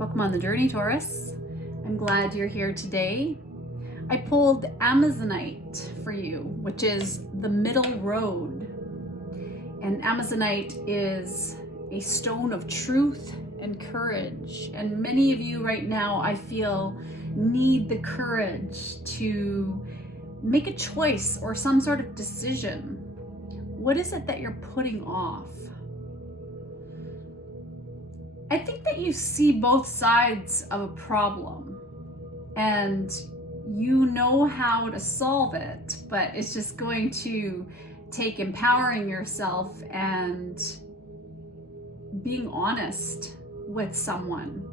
Welcome on the journey, Taurus. I'm glad you're here today. I pulled Amazonite for you, which is the middle road. And Amazonite is a stone of truth and courage. And many of you right now, I feel, need the courage to make a choice or some sort of decision. What is it that you're putting off? I think that you see both sides of a problem and you know how to solve it, but it's just going to take empowering yourself and being honest with someone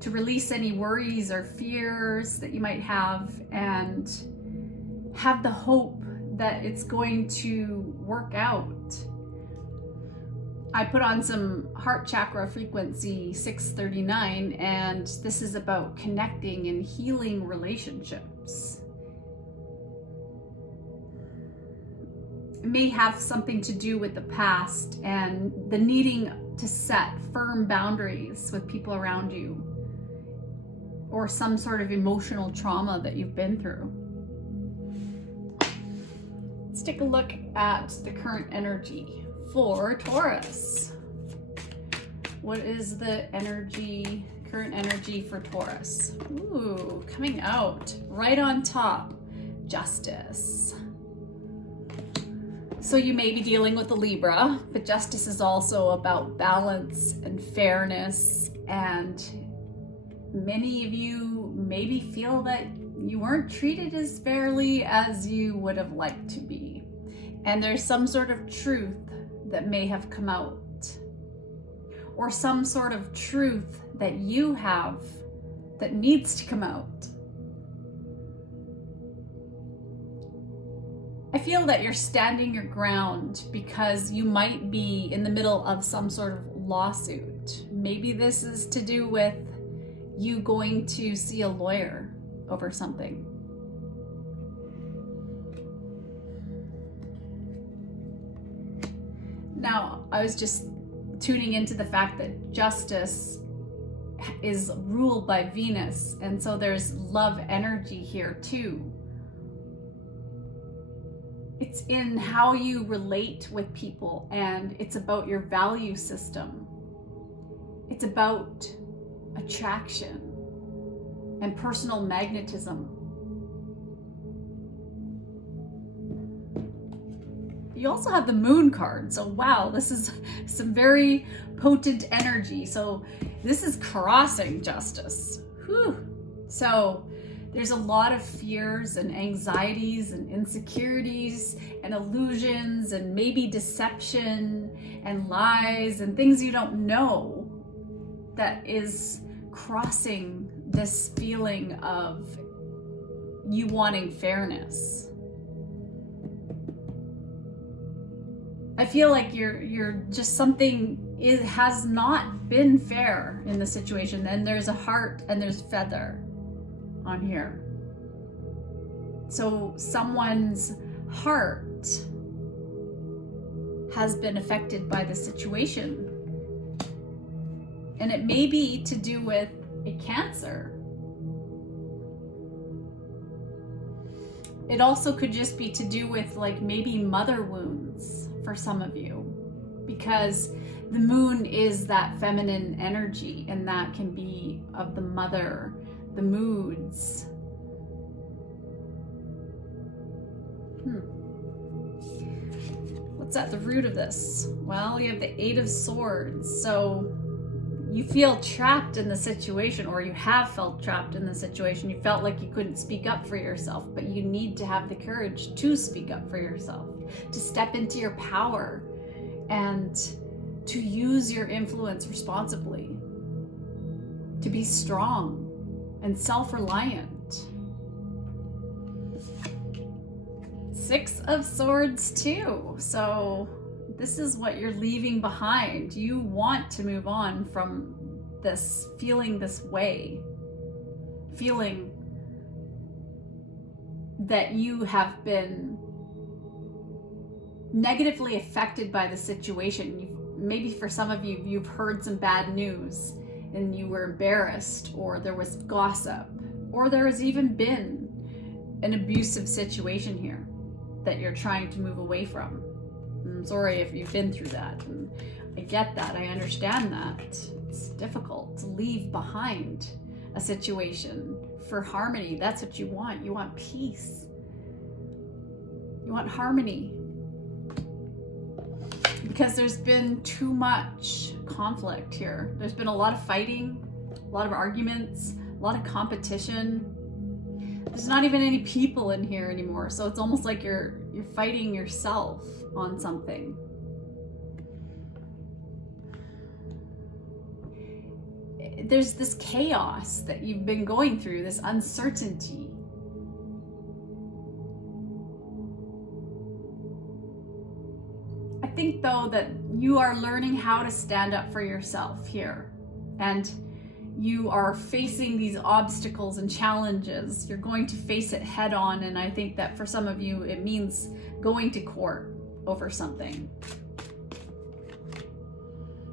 to release any worries or fears that you might have and have the hope that it's going to work out. I put on some heart chakra frequency 639, and this is about connecting and healing relationships. It may have something to do with the past and the needing to set firm boundaries with people around you, or some sort of emotional trauma that you've been through. Let's take a look at the current energy for Taurus. What is the current energy for Taurus? Ooh, coming out right on top, Justice. So you may be dealing with the Libra, but Justice is also about balance and fairness, and many of you maybe feel that you weren't treated as fairly as you would have liked to be. And there's some sort of truth that may have come out, or some sort of truth that you have that needs to come out. I feel that you're standing your ground because you might be in the middle of some sort of lawsuit. Maybe this is to do with you going to see a lawyer over something. Now, I was just tuning into the fact that Justice is ruled by Venus, and so there's love energy here too. It's in how you relate with people, and it's about your value system. It's about attraction and personal magnetism. You also have the Moon card, so wow, this is some very potent energy. So this is crossing Justice. Whew. So there's a lot of fears and anxieties and insecurities and illusions and maybe deception and lies and things you don't know that is crossing this feeling of you wanting fairness. I feel like you're just something has not been fair in the situation. And there's a heart and there's feather on here. So someone's heart has been affected by the situation. And it may be to do with a cancer. It also could just be to do with like maybe mother wounds for some of you, because the moon is that feminine energy, and that can be of the mother, the moods. What's at the root of this? Well, you have the Eight of Swords. So you feel trapped in the situation, or you have felt trapped in the situation. You felt like you couldn't speak up for yourself, but you need to have the courage to speak up for yourself, to step into your power and to use your influence responsibly, to be strong and self-reliant. Six of Swords too. So this is what you're leaving behind. You want to move on from this, feeling this way, feeling that you have been negatively affected by the situation. Maybe for some of you, you've heard some bad news and you were embarrassed, or there was gossip, or there has even been an abusive situation here that you're trying to move away from. I'm sorry if you've been through that. And I get that. I understand that. It's difficult to leave behind a situation for harmony. That's what you want. You want peace. You want harmony. Because there's been too much conflict here. There's been a lot of fighting, a lot of arguments, a lot of competition. There's not even any people in here anymore. So it's almost like you're fighting yourself on something. There's this chaos that you've been going through, this uncertainty. I think though that you are learning how to stand up for yourself here, and you are facing these obstacles and challenges. You're going to face it head on, and I think that for some of you it means going to court over something.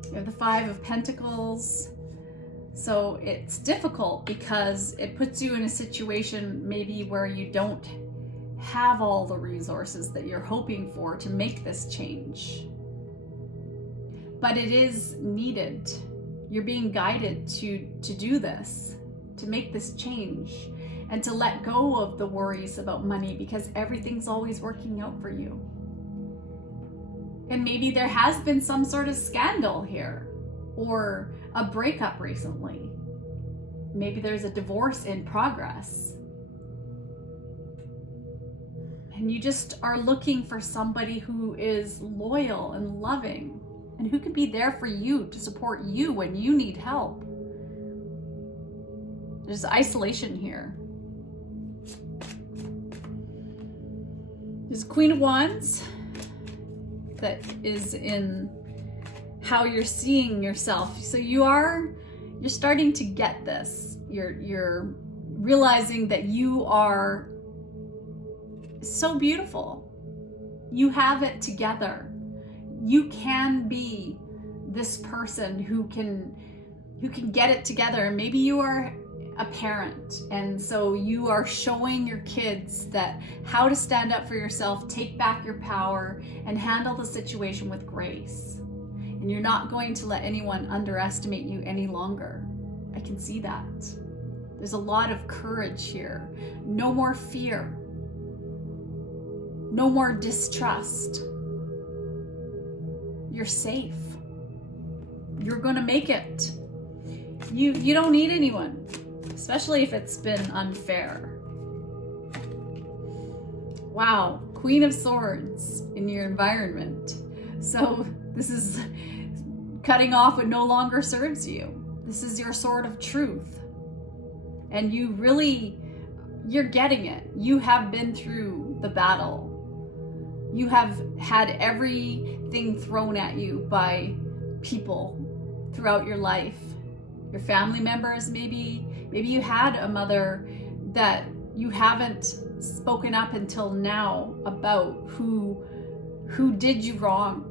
You have the Five of Pentacles. So it's difficult because it puts you in a situation maybe where you don't have all the resources that you're hoping for to make this change. But it is needed. You're being guided to do this, to make this change, and to let go of the worries about money, because everything's always working out for you. And maybe there has been some sort of scandal here, or a breakup recently. Maybe there's a divorce in progress. And you just are looking for somebody who is loyal and loving, and who can be there for you, to support you when you need help. There's isolation here. There's Queen of Wands that is in how you're seeing yourself. So you're starting to get this. You're realizing that you are so beautiful. You have it together. You can be this person who can get it together. And maybe you are a parent, and so you are showing your kids that how to stand up for yourself, take back your power, and handle the situation with grace. And you're not going to let anyone underestimate you any longer. I can see that. There's a lot of courage here. No more fear. No more distrust. You're safe. You're going to make it. You don't need anyone, especially if it's been unfair. Wow, Queen of Swords in your environment. So this is cutting off what no longer serves you. This is your sword of truth. And you're getting it. You have been through the battle. You have had everything thrown at you by people throughout your life. Your family members, maybe you had a mother that you haven't spoken up until now about, who did you wrong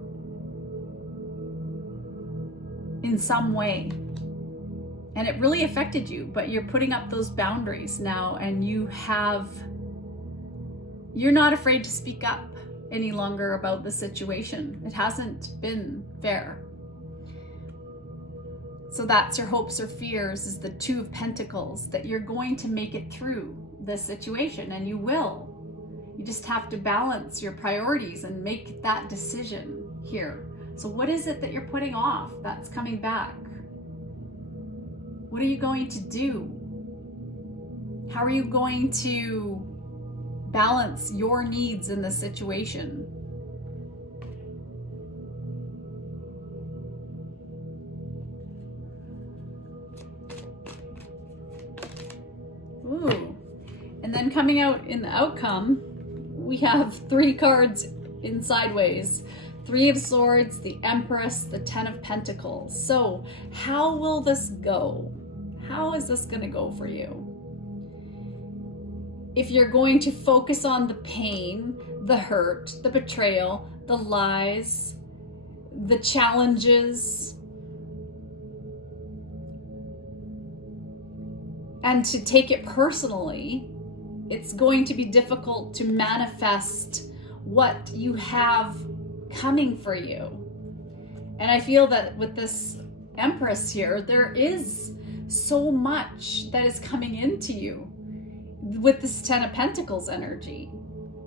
in some way. And it really affected you, but you're putting up those boundaries now, and you're not afraid to speak up any longer about the situation. It hasn't been fair. So that's your hopes or fears, is the Two of Pentacles, that you're going to make it through this situation, and you will. You just have to balance your priorities and make that decision here. So what is it that you're putting off that's coming back? What are you going to do? How are you going to balance your needs in this situation? Ooh. And then coming out in the outcome, we have 3 cards in sideways. 3 of Swords, the Empress, the 10 of Pentacles. So how will this go? How is this going to go for you? If you're going to focus on the pain, the hurt, the betrayal, the lies, the challenges, and to take it personally, it's going to be difficult to manifest what you have coming for you. And I feel that with this Empress here, there is so much that is coming into you with this Ten of Pentacles energy.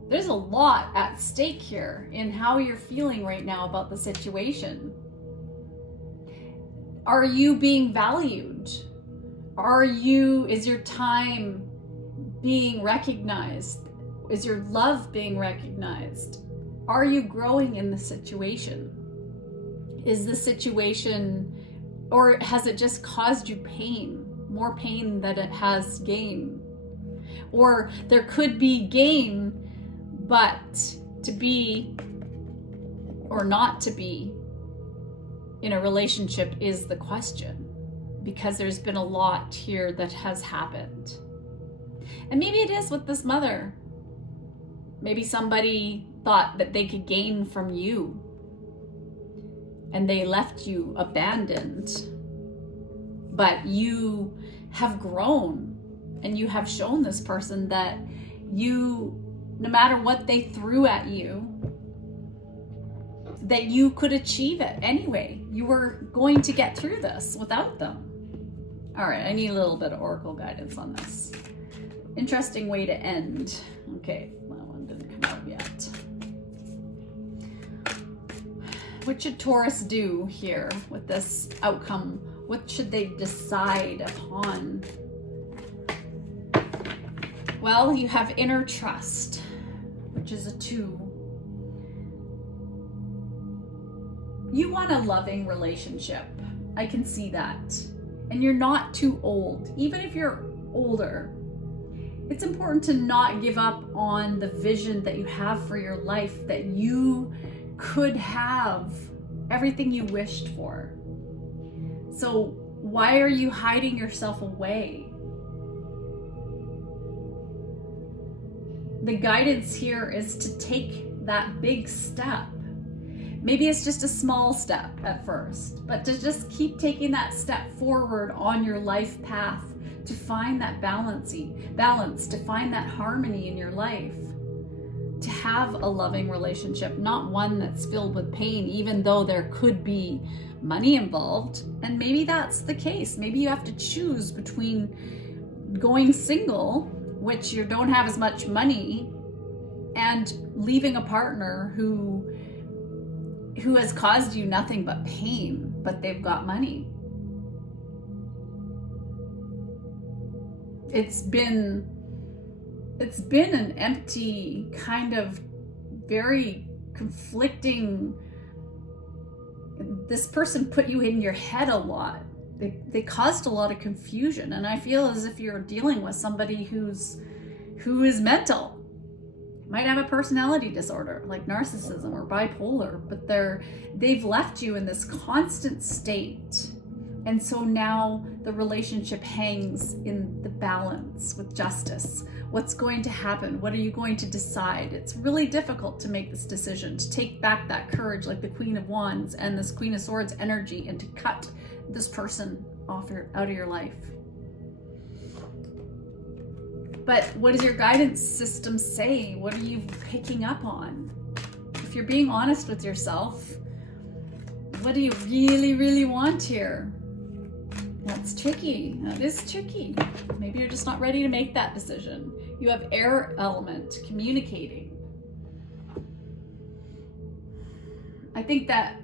There's a lot at stake here in how you're feeling right now about the situation. Are you being valued? Is your time being recognized? Is your love being recognized? Are you growing in the situation? Is the situation, or has it just caused you pain? More pain than it has gain? Or there could be gain, but to be or not to be in a relationship is the question, because there's been a lot here that has happened. And maybe it is with this mother. Maybe somebody thought that they could gain from you and they left you abandoned, but you have grown and you have shown this person that you, no matter what they threw at you, that you could achieve it anyway. You were going to get through this without them. All right, I need a little bit of oracle guidance on this. Interesting way to end. Okay, that one didn't come out yet. What should Taurus do here with this outcome? What should they decide upon? Well, you have inner trust, which is a 2. You want a loving relationship. I can see that. And you're not too old. Even if you're older, it's important to not give up on the vision that you have for your life, that you could have everything you wished for. So why are you hiding yourself away? The guidance here is to take that big step. Maybe it's just a small step at first, but to just keep taking that step forward on your life path to find that balance, to find that harmony in your life, to have a loving relationship, not one that's filled with pain, even though there could be money involved. And maybe that's the case. Maybe you have to choose between going single, which you don't have as much money, and leaving a partner who has caused you nothing but pain, but they've got money. It's been an empty, kind of very conflicting. This person put you in your head a lot. They caused a lot of confusion, and I feel as if you're dealing with somebody who is mental. Might have a personality disorder like narcissism or bipolar, but they've left you in this constant state. And so now the relationship hangs in the balance with justice. What's going to happen? What are you going to decide? It's really difficult to make this decision, to take back that courage like the Queen of Wands and this Queen of Swords energy, and to cut this person out of your life. But what does your guidance system say? What are you picking up on? If you're being honest with yourself, what do you really, really want here? That's tricky. That is tricky. Maybe you're just not ready to make that decision. You have air element communicating. I think that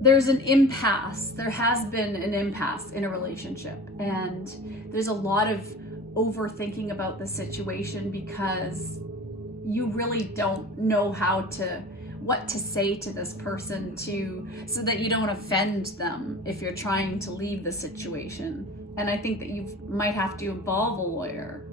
there's an impasse. There has been an impasse in a relationship, and there's a lot of overthinking about the situation because you really don't know what to say to this person so that you don't offend them if you're trying to leave the situation. And I think that you might have to involve a lawyer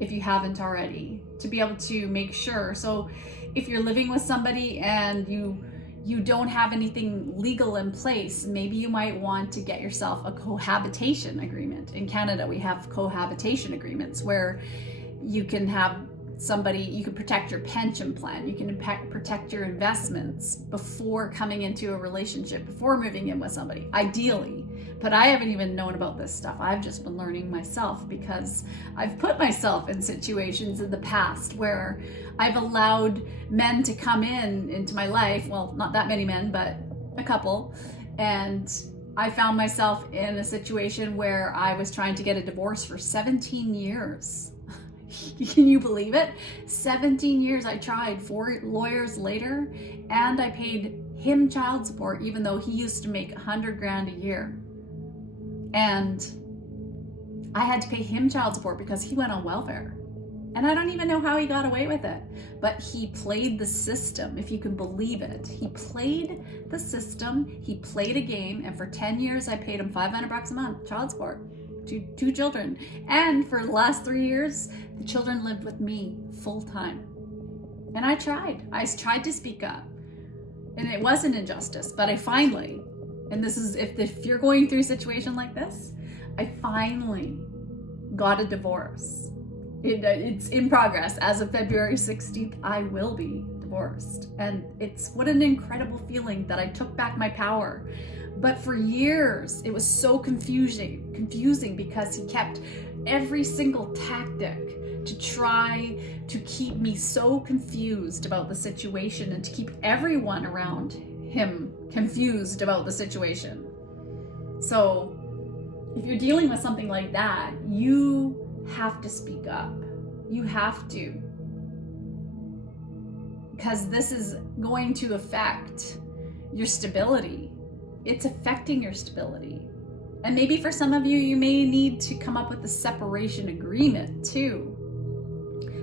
if you haven't already, to be able to make sure. So if you're living with somebody and you don't have anything legal in place, maybe you might want to get yourself a cohabitation agreement. In Canada, we have cohabitation agreements where you can have somebody, you can protect your pension plan, you can protect your investments before coming into a relationship, before moving in with somebody, ideally. But I haven't even known about this stuff. I've just been learning myself because I've put myself in situations in the past where I've allowed men to come into my life. Well, not that many men, but a couple. And I found myself in a situation where I was trying to get a divorce for 17 years. Can you believe it? 17 years I tried, 4 lawyers later, and I paid him child support even though he used to make $100,000 a year. And I had to pay him child support because he went on welfare. And I don't even know how he got away with it. But he played the system, if you can believe it. He played the system, he played a game, and for 10 years I paid him $500 a month child support. Two children. And for the last 3 years, the children lived with me full time. And I tried to speak up. And it was an injustice, but I finally, and this is, if you're going through a situation like this, I finally got a divorce. It's in progress. As of February 16th, I will be divorced. And it's what an incredible feeling that I took back my power. But for years, it was so confusing because he kept every single tactic to try to keep me so confused about the situation and to keep everyone around him confused about the situation. So if you're dealing with something like that, you have to speak up. You have to. Because this is going to affect your stability. It's affecting your stability. And maybe for some of you, you may need to come up with a separation agreement too.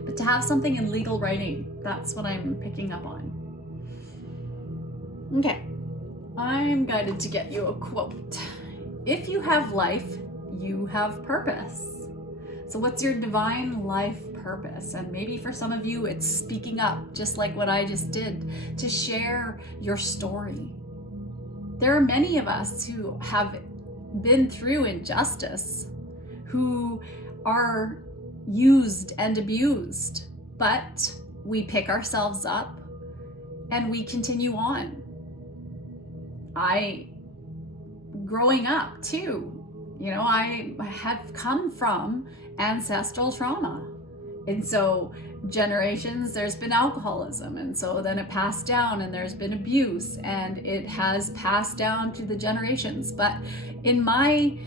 But to have something in legal writing, that's what I'm picking up on. Okay, I'm guided to get you a quote. If you have life, you have purpose. So what's your divine life purpose? And maybe for some of you, it's speaking up, just like what I just did, to share your story. There are many of us who have been through injustice, who are used and abused, but we pick ourselves up and we continue on. Growing up too, I have come from ancestral trauma. And so generations, there's been alcoholism, and so then it passed down, and there's been abuse, and it has passed down to the generations. But in my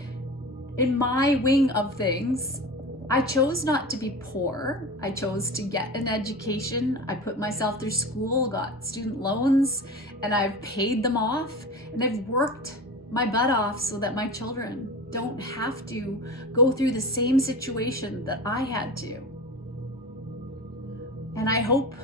wing of things, I chose not to be poor. I chose to get an education. I put myself through school, got student loans, and I've paid them off, and I've worked my butt off so that my children don't have to go through the same situation that I had to. And I hope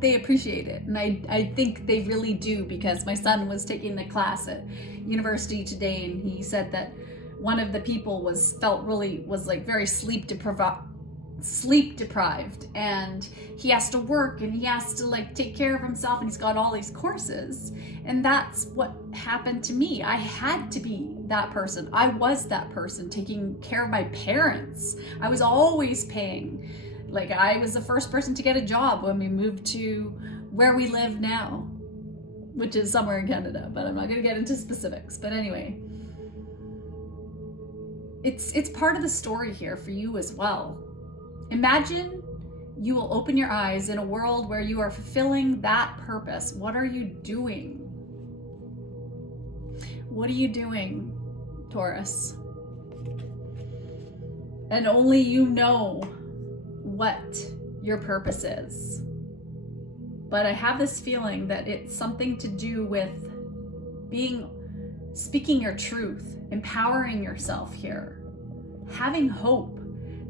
they appreciate it. And I think they really do, because my son was taking the class at university today, and he said that one of the people was very sleep deprived, and he has to work, and he has to take care of himself, and he's got all these courses. And that's what happened to me. I had to be that person. I was that person taking care of my parents. I was always paying. I was the first person to get a job when we moved to where we live now, which is somewhere in Canada, but I'm not going to get into specifics. But anyway, it's part of the story here for you as well. Imagine you will open your eyes in a world where you are fulfilling that purpose. What are you doing? What are you doing, Taurus? And only you know what your purpose is. But I have this feeling that it's something to do with speaking your truth, empowering yourself here, having hope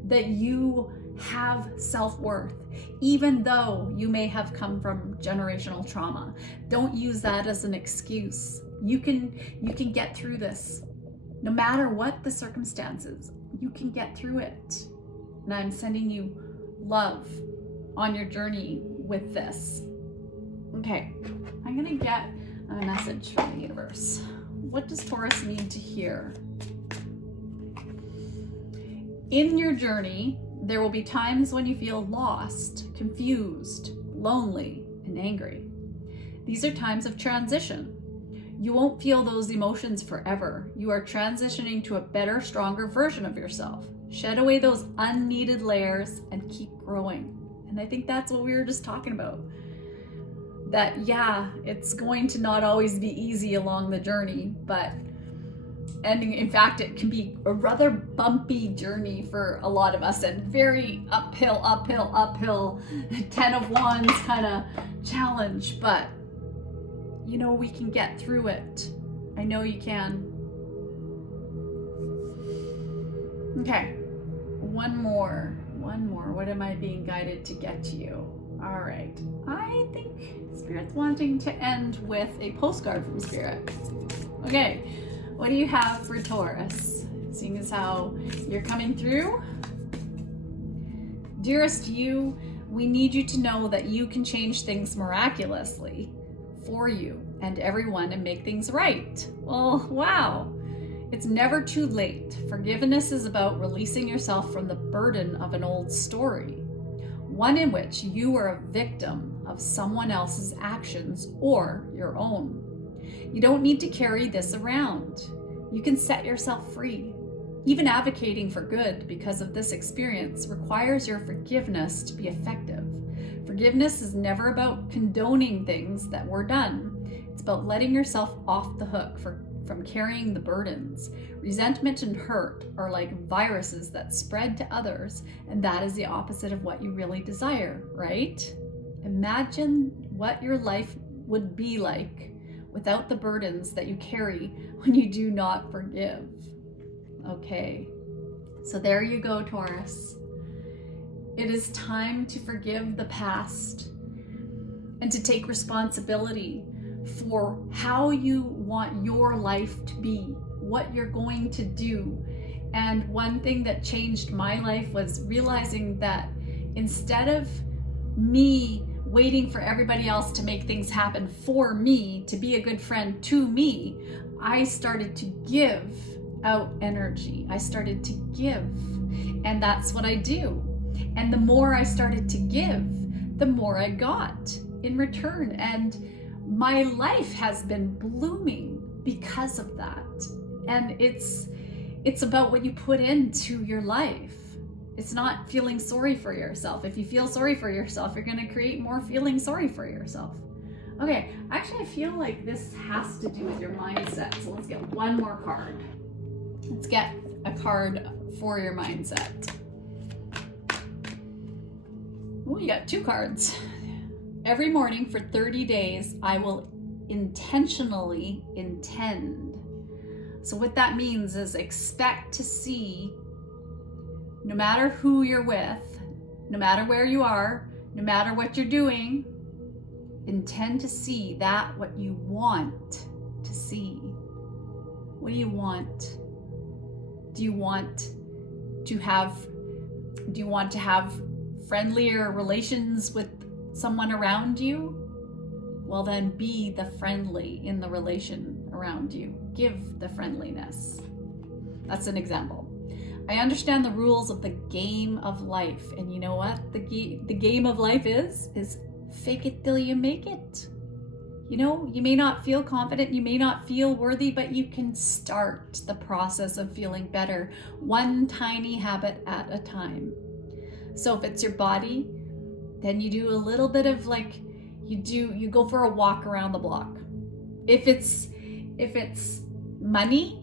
that you have self-worth, even though you may have come from generational trauma. Don't use that as an excuse. You can get through this. No matter what the circumstances, you can get through it. And I'm sending you love on your journey with this. Okay, I'm gonna get a message from the universe. What does Taurus need to hear? In your journey, there will be times when you feel lost, confused, lonely, and angry. These are times of transition. You won't feel those emotions forever. You are transitioning to a better, stronger version of yourself. Shed away those unneeded layers and keep growing. And I think that's what we were just talking about. That, yeah, it's going to not always be easy along the journey, and in fact, it can be a rather bumpy journey for a lot of us, and very uphill, 10 of Wands kind of challenge, but you know, we can get through it. I know you can. Okay, one more. What am I being guided to get to you? All right, I think Spirit's wanting to end with a postcard from Spirit. Okay, what do you have for Taurus? Seeing as how you're coming through. Dearest you, we need you to know that you can change things miraculously for you and everyone and make things right. Well, wow. It's never too late. Forgiveness is about releasing yourself from the burden of an old story, one in which you are a victim of someone else's actions or your own. You don't need to carry this around. You can set yourself free. Even advocating for good because of this experience requires your forgiveness to be effective. Forgiveness is never about condoning things that were done. It's about letting yourself off the hook from carrying the burdens. Resentment and hurt are like viruses that spread to others, and that is the opposite of what you really desire, right? Imagine what your life would be like without the burdens that you carry when you do not forgive. Okay, so there you go, Taurus. It is time to forgive the past and to take responsibility for how you want your life to be, what you're going to do. And one thing that changed my life was realizing that instead of me waiting for everybody else to make things happen for me, to be a good friend to me, I started to give out energy. I started to give, and that's what I do. And the more I started to give, the more I got in return. And my life has been blooming because of that. And it's about what you put into your life. It's not feeling sorry for yourself. If you feel sorry for yourself, you're going to create more feeling sorry for yourself. Okay, actually I feel like this has to do with your mindset. So let's get one more card. Let's get a card for your mindset. Oh, you got two cards. Every morning for 30 days, I will intentionally intend. So what that means is expect to see, no matter who you're with, no matter where you are, no matter what you're doing, intend to see that what you want to see. What do you want? Do you want to have friendlier relations with someone around you? Well, then be the friendly in the relation around you. Give the friendliness. That's an example. I understand the rules of the game of life. And you know what the game of life is fake it till you make it. You know, you may not feel confident, you may not feel worthy, but you can start the process of feeling better, one tiny habit at a time. So if it's your body, then you do a little bit of you go for a walk around the block. If it's money,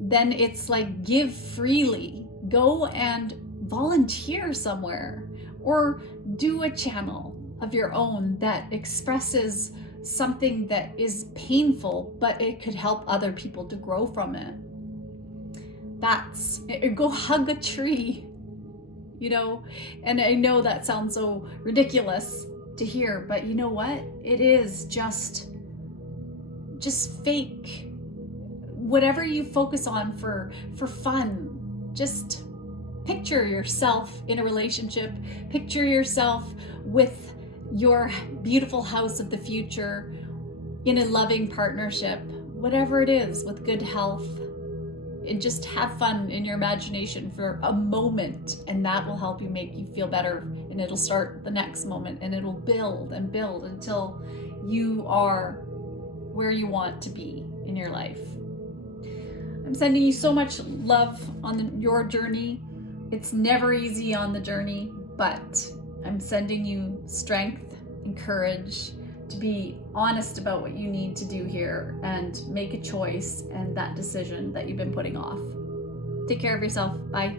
then it's like give freely. Go and volunteer somewhere or do a channel of your own that expresses something that is painful, but it could help other people to grow from it. Go hug a tree, you know, and I know that sounds so ridiculous to hear, but you know what? It is just fake. Whatever you focus on for fun, just picture yourself in a relationship, picture yourself with your beautiful house of the future, in a loving partnership, whatever it is, with good health, and just have fun in your imagination for a moment, and that will help you make you feel better, and it'll start the next moment, and it'll build and build until you are where you want to be in your life. I'm sending you so much love on your journey. It's never easy on the journey, but I'm sending you strength and courage to be honest about what you need to do here and make a choice and that decision that you've been putting off. Take care of yourself. Bye.